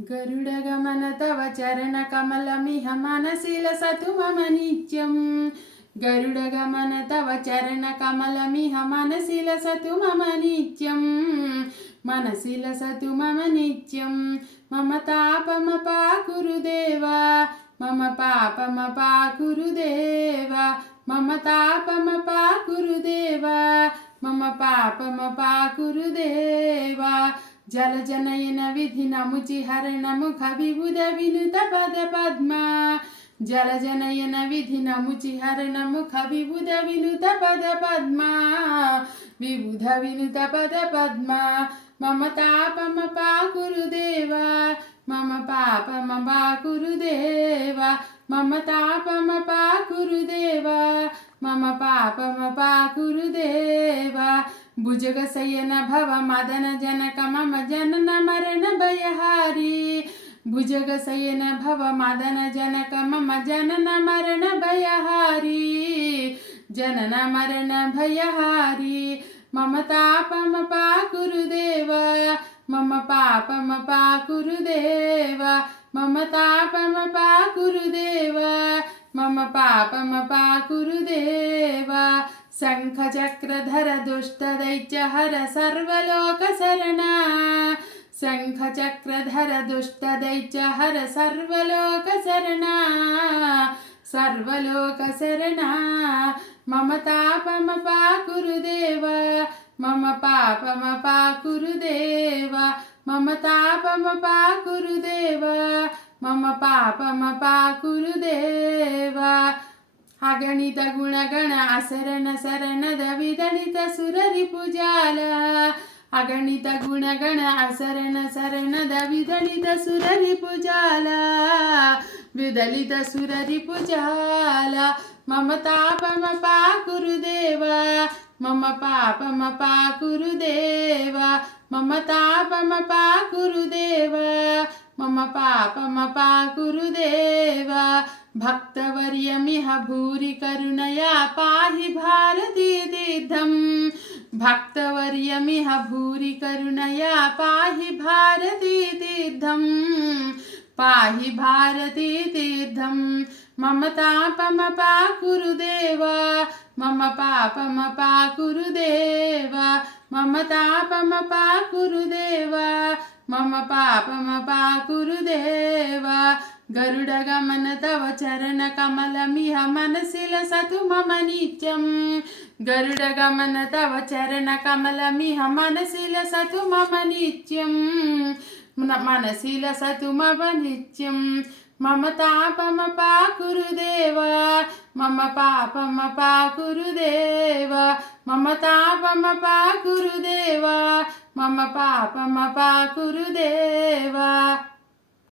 गरुडगमन तव चरणकमलमिह मनसि लसतु मम नित्यं। गरुडगमन तव चरणकमलमिह मनसि लसतु मम नित्यं। मनसि लसतु मम नित्यं। मम तापमपाकुरु देवा, मम पापमपाकुरु देवा, मम तापमपाकुरु देवा, मम पापमपाकुरु देवा। जलजनयन विधिनमुचि हरणमुख विबुध विनुत पद पद्मा। जलजनयन विधिनमुचि हरणमुख विबुध विनुत पद पद्मा। विबुध विनुत पद पद्मा। मम तापमपाकुरु देवा, मम पापमपाकुरु देवा, मम तापमपाकुरु देवा, मम पापमपाकुरु देवा। भुजगशयन भव मदन जनक मम जनन मरण भयहारी। भुजगशयन भव मदन जनक मम जनन मरण भयहारी। जनन मरण भयहारी। मम तापमपाकुरु देवा, मम पापमपाकुरु देवा, मम तापमपाकुरु देवा, मम पापमपाकुरु देवा। शङ्खचक्रधर दुष्टदैत्यहर सर्वलोकशरणा। शङ्खचक्रधर दुष्टदैत्यहर सर्वलोकशरणा। सर्वलोकशरणा। मम तापमपाकुरु देवा, मम पापमपाकुरु देवा, मम तापमपाकुरु देवा, मम पापमपाकुरु देवा। अगणित गुणगण असरण शरणद विदलित सुररिपुजाल। अगणित गुणगण असरण शरणद विदलित सुररिपुजाल। विदलित सुररिपुजाल। मम तापमपाकुरु देवा, मम पापमपाकुरु देवा, मम तापमपाकुरु देवा, मम पापमपाकुरु देवा। भक्तवर्यमिह भूरि करुणया पाहि भारती तीर्थं। भक्तवर्यमिह भूरि करुणया पाहि भारती तीर्थं। पाहि भारती तीर्थं। मम तापमपाकुरु देवा, मम पापमपाकुरु देवा, मम तापमपाकुरु देवा, मम पापमपाकुरु देवा। गरुडगमन तव चरणकमलमिह मनसि लसतु मम नित्यं। गरुडगमन तव चरणकमलमिह मनसि लसतु मम नित्यं। मनसि लसतु मम नित्यं। मम तापमपाकुरु देवा, मम पापमपाकुरु देवा, मम तापमपाकुरु देवा, मम पापमपाकुरु देवा।